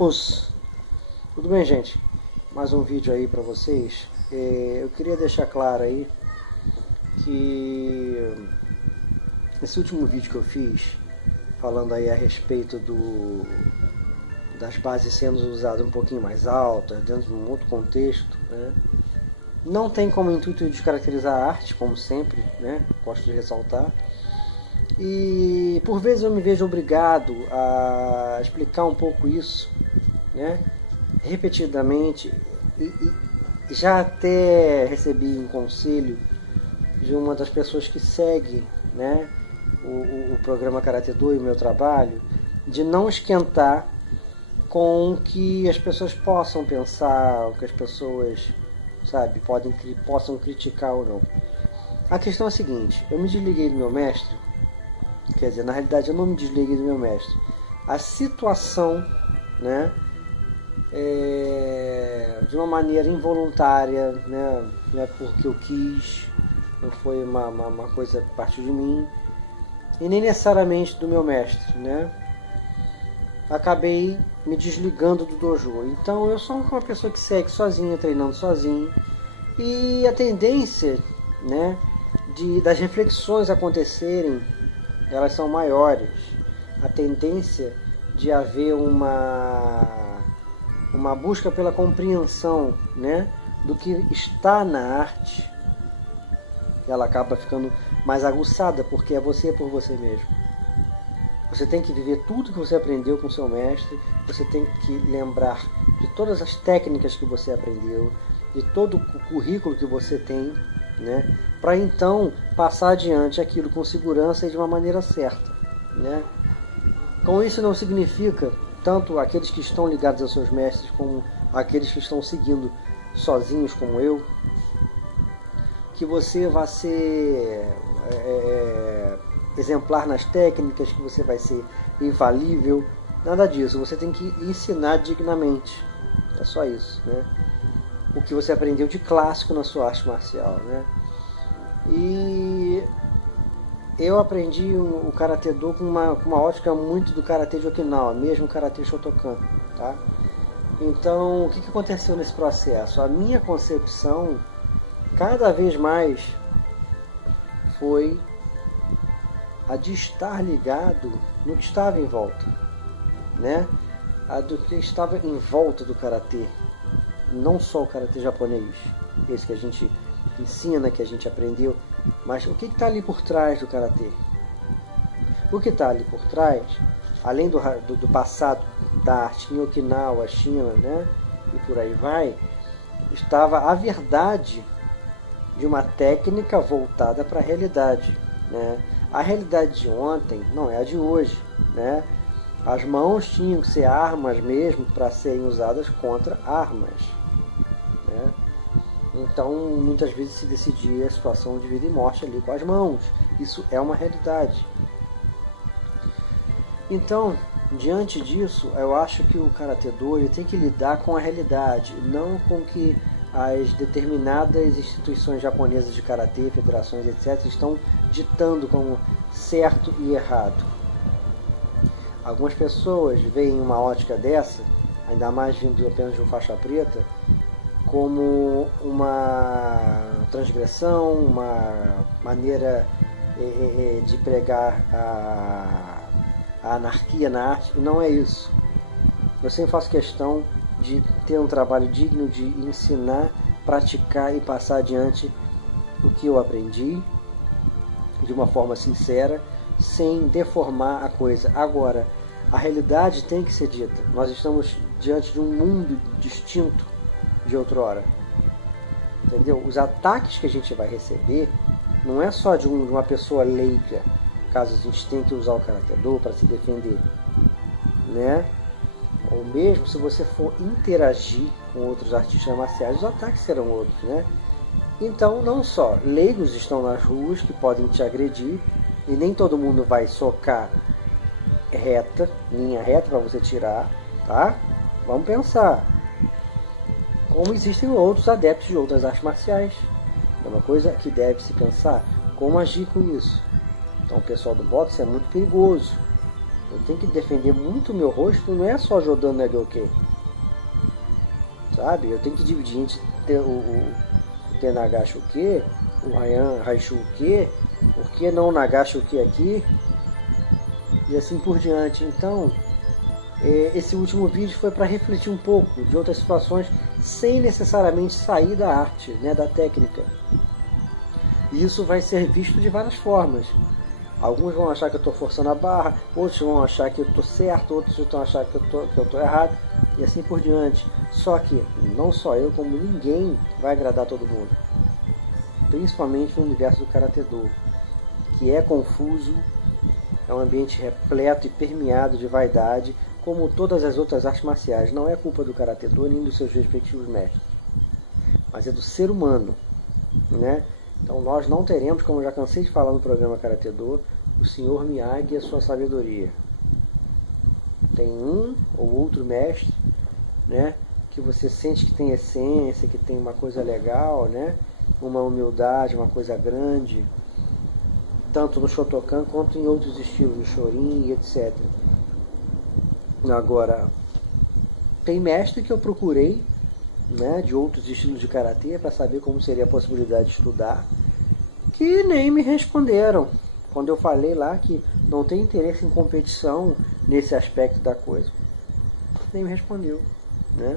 Os. Tudo bem, gente? Mais um vídeo aí pra vocês. Eu queria deixar claro aí que esse último vídeo que eu fiz, falando aí a respeito das bases sendo usadas um pouquinho mais altas, dentro de um outro contexto, né? Não tem como intuito descaracterizar a arte, como sempre, né? Gosto de ressaltar. E por vezes eu me vejo obrigado a explicar um pouco isso, né? Repetidamente, e já até recebi um conselho de uma das pessoas que segue, né, o programa Karate Do e o meu trabalho, de não esquentar com o que as pessoas possam pensar, o que as pessoas, sabe, possam criticar ou não. A questão é a seguinte: eu me desliguei do meu mestre, quer dizer, na realidade eu não me desliguei do meu mestre. A situação, né, de uma maneira involuntária, né, não é porque eu quis, não foi uma coisa que partiu de mim, e nem necessariamente do meu mestre, né? Acabei me desligando do dojo. Então eu sou uma pessoa que segue sozinha, treinando sozinho, e a tendência, né, das reflexões acontecerem, elas são maiores. A tendência de haver uma busca pela compreensão, né, do que está na arte, ela acaba ficando mais aguçada, porque é você por você mesmo. Você tem que viver tudo que você aprendeu com seu mestre, você tem que lembrar de todas as técnicas que você aprendeu, de todo o currículo que você tem, né, para então passar adiante aquilo com segurança e de uma maneira certa, né? Com isso não significa, tanto aqueles que estão ligados aos seus mestres como aqueles que estão seguindo sozinhos como eu, que você vai ser exemplar nas técnicas, que você vai ser infalível. Nada disso. Você tem que ensinar dignamente. É só isso, né? O que você aprendeu de clássico na sua arte marcial, né? E eu aprendi o Karate Do com uma ótica muito do Karate de Okinawa, mesmo o Karate Shotokan, tá? Então, o que aconteceu nesse processo? A minha concepção, cada vez mais, foi a de estar ligado no que estava em volta, né? A do que estava em volta do Karatê. Não só o Karatê japonês, esse que a gente ensina, que a gente aprendeu, mas o que está ali por trás do Karatê? O que está ali por trás, além do passado da arte em Okinawa, China, né, e por aí vai, estava a verdade de uma técnica voltada para a realidade, né? A realidade de ontem não é a de hoje, né? As mãos tinham que ser armas mesmo para serem usadas contra armas, né? Então, muitas vezes se decidia a situação de vida e morte ali com as mãos. Isso é uma realidade. Então, diante disso, eu acho que o Karate Do ele tem que lidar com a realidade, não com que as determinadas instituições japonesas de Karatê, federações, etc., estão ditando como certo e errado. Algumas pessoas veem uma ótica dessa, ainda mais vindo apenas de um faixa preta, como uma transgressão, uma maneira de pregar a anarquia na arte, e não é isso. Eu sempre faço questão de ter um trabalho digno de ensinar, praticar e passar adiante o que eu aprendi de uma forma sincera, sem deformar a coisa. Agora, a realidade tem que ser dita. Nós estamos diante de um mundo distinto de outrora. Entendeu? Os ataques que a gente vai receber não é só de uma pessoa leiga, caso a gente tenha que usar o Karate Do para se defender, né? Ou mesmo se você for interagir com outros artistas marciais, os ataques serão outros, né? Então, não só leigos estão nas ruas que podem te agredir, e nem todo mundo vai socar linha reta para você tirar, tá? Vamos pensar. Como existem outros adeptos de outras artes marciais. É uma coisa que deve se pensar. Como agir com isso? Então, o pessoal do boxe é muito perigoso. Eu tenho que defender muito o meu rosto, não é só Jodan Negyoke. Sabe? Eu tenho que dividir entre o Tenagashi Uke, o Haishu Uke, por que não o Nagashi Uke aqui? E assim por diante. Então, esse último vídeo foi para refletir um pouco de outras situações sem necessariamente sair da arte, né, da técnica. E isso vai ser visto de várias formas. Alguns vão achar que eu estou forçando a barra, outros vão achar que eu estou certo, outros vão achar que eu estou errado, e assim por diante. Só que não só eu, como ninguém vai agradar todo mundo. Principalmente no universo do Karate-Do, que é confuso, é um ambiente repleto e permeado de vaidade, como todas as outras artes marciais. Não é culpa do Karate-Do nem dos seus respectivos mestres, mas é do ser humano, né? Então nós não teremos, como eu já cansei de falar no programa Karate-Do, o Sr. Miyagi e a sua sabedoria. Tem um ou outro mestre, né, que você sente que tem essência, que tem uma coisa legal, né, uma humildade, uma coisa grande, tanto no Shotokan quanto em outros estilos, no Shorin e etc. Agora, tem mestre que eu procurei, né, de outros estilos de Karatê para saber como seria a possibilidade de estudar, que nem me responderam quando eu falei lá que não tem interesse em competição nesse aspecto da coisa. Nem me respondeu, né?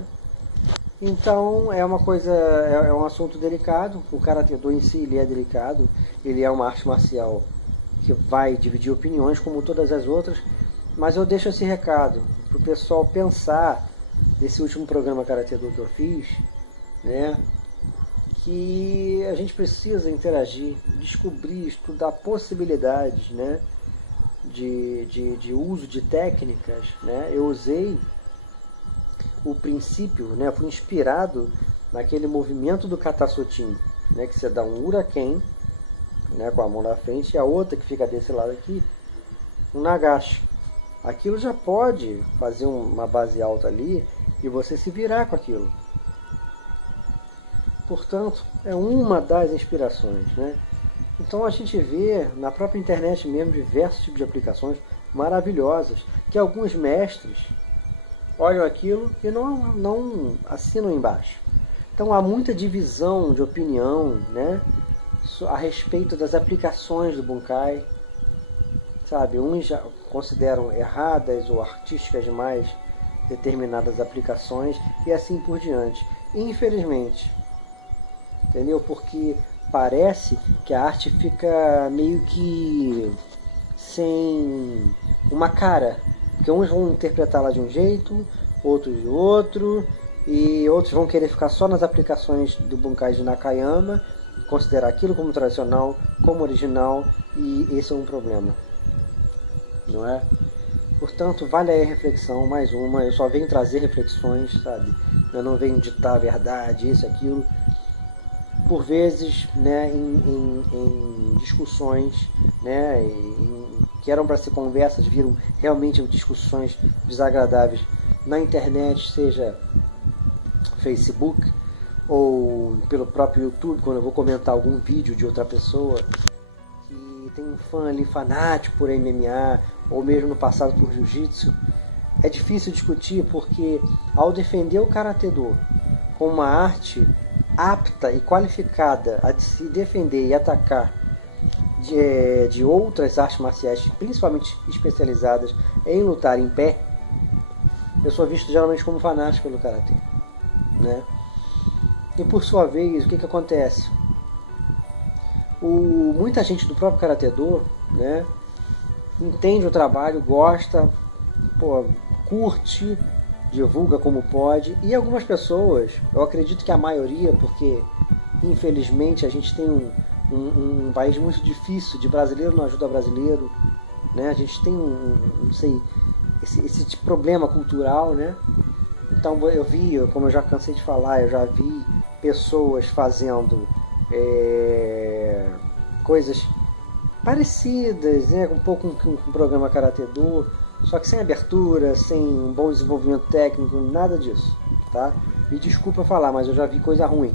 Então é uma coisa, é um assunto delicado. O Karate-Do em si ele é delicado, ele é uma arte marcial que vai dividir opiniões como todas as outras, mas eu deixo esse recado para o pessoal pensar nesse último programa Karate-Do que eu fiz, né, que a gente precisa interagir, descobrir, estudar possibilidades, né, de uso de técnicas, né. Eu usei o princípio, né, fui inspirado naquele movimento do Kata Sotin, né, que você dá um uraken, né, com a mão na frente, e a outra que fica desse lado aqui, um nagashi. Aquilo já pode fazer uma base alta ali e você se virar com aquilo. Portanto, é uma das inspirações, né? Então a gente vê na própria internet mesmo diversos tipos de aplicações maravilhosas que alguns mestres olham aquilo e não assinam embaixo. Então há muita divisão de opinião, né, a respeito das aplicações do Bunkai. Sabe, uns já consideram erradas ou artísticas demais determinadas aplicações e assim por diante. Infelizmente, entendeu? Porque parece que a arte fica meio que sem uma cara. Porque uns vão interpretá-la de um jeito, outros de outro, e outros vão querer ficar só nas aplicações do Bunkai de Nakayama, considerar aquilo como tradicional, como original, e esse é um problema. Não é? Portanto, vale aí a reflexão, mais uma. Eu só venho trazer reflexões, sabe? Eu não venho ditar a verdade, isso, aquilo. Por vezes, né, em discussões, né, que eram para ser conversas, viram realmente discussões desagradáveis na internet, seja Facebook ou pelo próprio YouTube, quando eu vou comentar algum vídeo de outra pessoa que tem um fã ali fanático por MMA, ou mesmo no passado por Jiu-Jitsu. É difícil discutir porque ao defender o Karate-Do como uma arte apta e qualificada a se defender e atacar de outras artes marciais, principalmente especializadas em lutar em pé, eu sou visto geralmente como fanático pelo Karatê, né? E por sua vez, o que acontece? Muita gente do próprio Karate-Do, né, entende o trabalho, gosta, curte, divulga como pode, e algumas pessoas, eu acredito que a maioria, porque infelizmente a gente tem um país muito difícil, de brasileiro não ajuda brasileiro, né? A gente tem não sei, esse problema cultural, né? Então eu vi, como eu já cansei de falar, eu já vi pessoas fazendo coisas parecidas, né, um pouco com o programa Karate-Do, só que sem abertura, sem um bom desenvolvimento técnico, nada disso, tá? Me desculpa falar, mas eu já vi coisa ruim,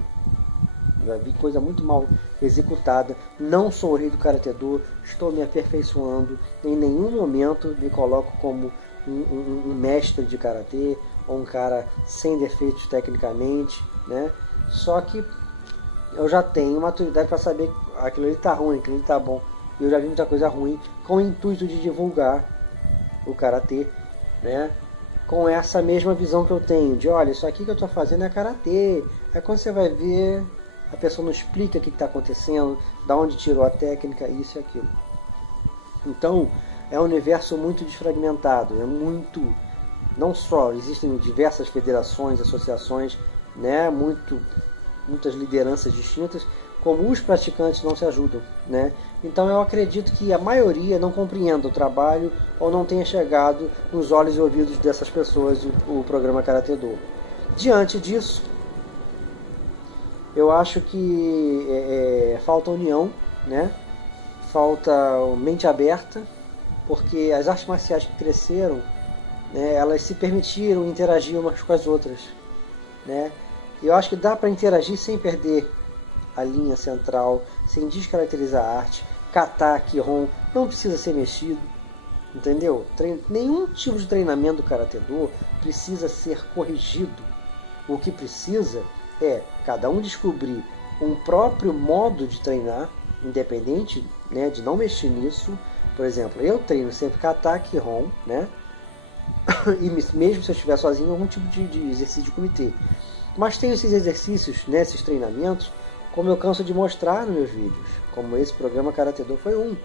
Já vi coisa muito mal executada. Não sou o rei do Karatê-Do, estou me aperfeiçoando. Em nenhum momento me coloco como um mestre de Karatê ou um cara sem defeitos tecnicamente, né? Só que eu já tenho maturidade para saber que aquilo ali tá ruim, aquilo ali tá bom. E eu já vi muita coisa ruim com o intuito de divulgar o Karatê, né? Com essa mesma visão que eu tenho de, olha, isso aqui que eu estou fazendo é Karatê. Aí quando você vai ver, a pessoa não explica o que está acontecendo, da onde tirou a técnica, isso e aquilo. Então, é um universo muito desfragmentado, é muito... Não só existem diversas federações, associações, né, muitas lideranças distintas, como os praticantes não se ajudam, né? Então eu acredito que a maioria não compreenda o trabalho ou não tenha chegado nos olhos e ouvidos dessas pessoas o programa Karatê-Do. Diante disso, eu acho que falta união, né? Falta mente aberta, porque as artes marciais que cresceram, né, elas se permitiram interagir umas com as outras, né? E eu acho que dá para interagir sem perder a linha central, sem descaracterizar a arte. Kata, Kihon, não precisa ser mexido, entendeu? Nenhum tipo de treinamento do Karatê-Do precisa ser corrigido. O que precisa é cada um descobrir um próprio modo de treinar, independente, né, de não mexer nisso. Por exemplo, eu treino sempre Kata, Kihon, né? E mesmo se eu estiver sozinho, algum tipo de exercício de comitê. Mas tem esses exercícios, né, esses treinamentos, como eu canso de mostrar nos meus vídeos, como esse programa Karatê-Do foi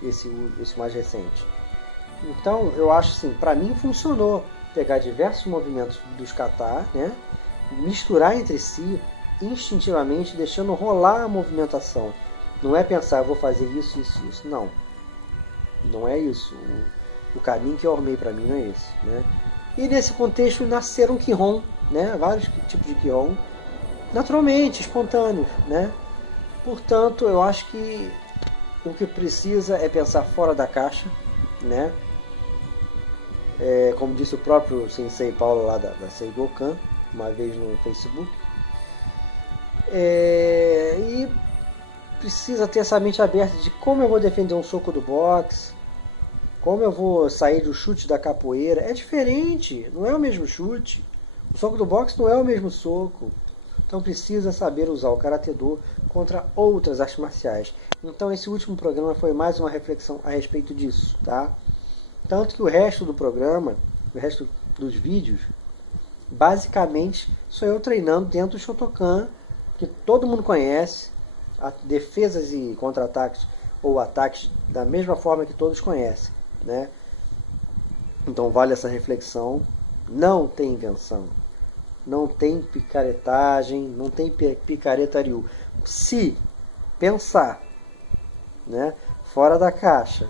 esse mais recente. Então, eu acho assim, para mim funcionou pegar diversos movimentos dos kata, né, misturar entre si instintivamente, deixando rolar a movimentação. Não é pensar, eu vou fazer isso, isso, isso. Não. Não é isso. O caminho que eu armei para mim não é esse, né? E nesse contexto nasceram Kihon, né, vários tipos de Kihon, naturalmente, espontâneos, né? Portanto, eu acho que o que precisa é pensar fora da caixa, né? Como disse o próprio Sensei Paulo lá da Seigokan, uma vez no Facebook. E precisa ter essa mente aberta de como eu vou defender um soco do boxe, como eu vou sair do chute da capoeira. É diferente, não é o mesmo chute. O soco do boxe não é o mesmo soco. Então precisa saber usar o Karatê-Do contra outras artes marciais. Então esse último programa foi mais uma reflexão a respeito disso, tá? Tanto que o resto do programa, o resto dos vídeos, basicamente sou eu treinando dentro do Shotokan, que todo mundo conhece, defesas e contra-ataques ou ataques da mesma forma que todos conhecem, né? Então vale essa reflexão. Não tem invenção. Não tem picaretagem, não tem picareta ryu. Se pensar, né, fora da caixa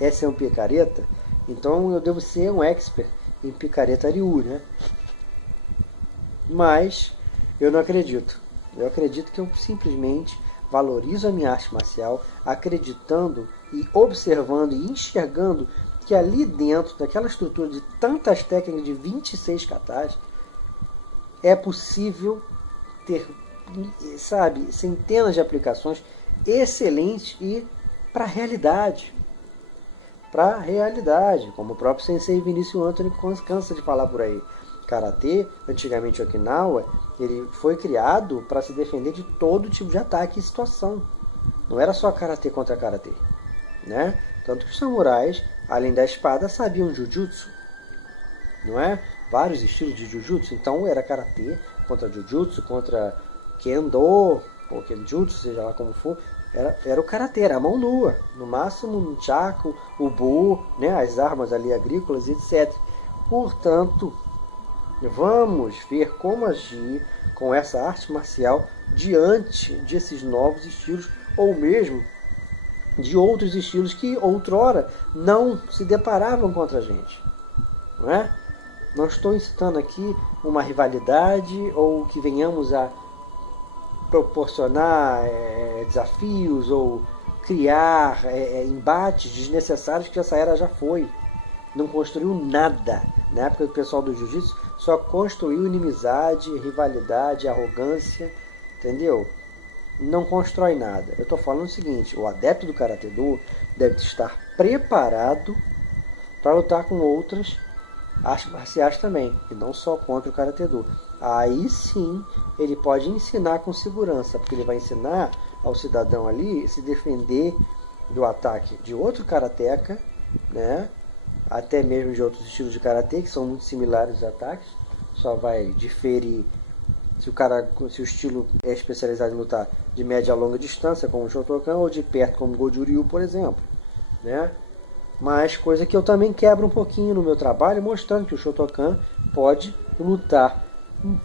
é ser um picareta, então eu devo ser um expert em picareta ryu, né? Mas eu não acredito. Eu acredito que eu simplesmente valorizo a minha arte marcial, acreditando e observando e enxergando que ali dentro daquela estrutura de tantas técnicas de 26 katas, é possível ter, sabe, centenas de aplicações excelentes e para a realidade. Para a realidade, como o próprio Sensei Vinícius Antony cansa de falar por aí. Karatê, antigamente Okinawa, ele foi criado para se defender de todo tipo de ataque e situação. Não era só Karatê contra Karatê, né? Tanto que os samurais, além da espada, sabiam Jujutsu, não é? Vários estilos de Jujutsu. Então era Karatê contra Jujutsu, contra Kendo, ou Kenjutsu, seja lá como for. Era o Karatê, era a mão nua. No máximo um chaco, o bu, né? As armas ali agrícolas, etc. Portanto, vamos ver como agir com essa arte marcial diante desses novos estilos, ou mesmo de outros estilos que outrora não se deparavam contra a gente, não é? Não estou incitando aqui uma rivalidade ou que venhamos a proporcionar desafios ou criar embates desnecessários, que essa era já foi. Não construiu nada. Na época do pessoal do jiu-jitsu só construiu inimizade, rivalidade, arrogância entendeu? Não constrói nada. Eu estou falando o seguinte, o adepto do Karatê-Do deve estar preparado para lutar com outras artes marciais também, e não só contra o Karatê-Do. Aí sim ele pode ensinar com segurança, porque ele vai ensinar ao cidadão ali se defender do ataque de outro karateca, né? Até mesmo de outros estilos de karatê que são muito similares os ataques, só vai diferir se o estilo é especializado em lutar de média a longa distância, como o Shotokan, ou de perto, como o Goju-Ryu, por exemplo, né? Mas coisa que eu também quebro um pouquinho no meu trabalho, mostrando que o Shotokan pode lutar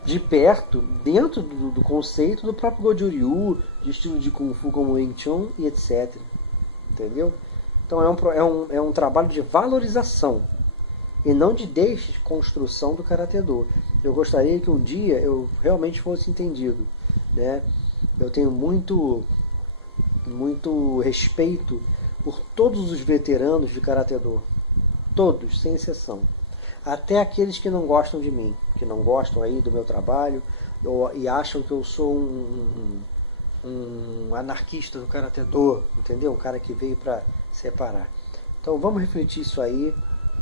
de perto, dentro do conceito do próprio Goju-Ryu, de estilo de Kung Fu como Wing Chun e etc. Entendeu? Então é um trabalho de valorização e não de deixe de construção do Karatê-Do. Eu gostaria que um dia eu realmente fosse entendido, né? Eu tenho muito respeito por todos os veteranos de Karatê-Do, todos, sem exceção. Até aqueles que não gostam de mim, que não gostam aí do meu trabalho e acham que eu sou um anarquista do Karatê-Do, entendeu? Um cara que veio para separar. Então vamos refletir isso aí.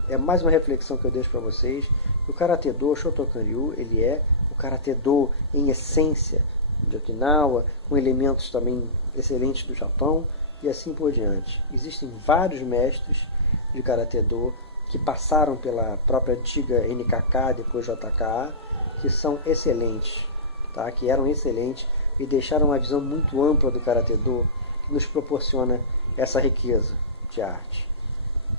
É mais uma reflexão que eu deixo para vocês. O Karatê-Do, Shotokan-Ryu, ele é o Karatê-Do em essência de Okinawa, com elementos também excelentes do Japão e assim por diante. Existem vários mestres de Karatê-Do que passaram pela própria antiga NKK, depois JKA, que são excelentes, tá? Que eram excelentes e deixaram uma visão muito ampla do Karatê-Do, que nos proporciona essa riqueza de arte.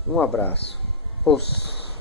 Um abraço. Os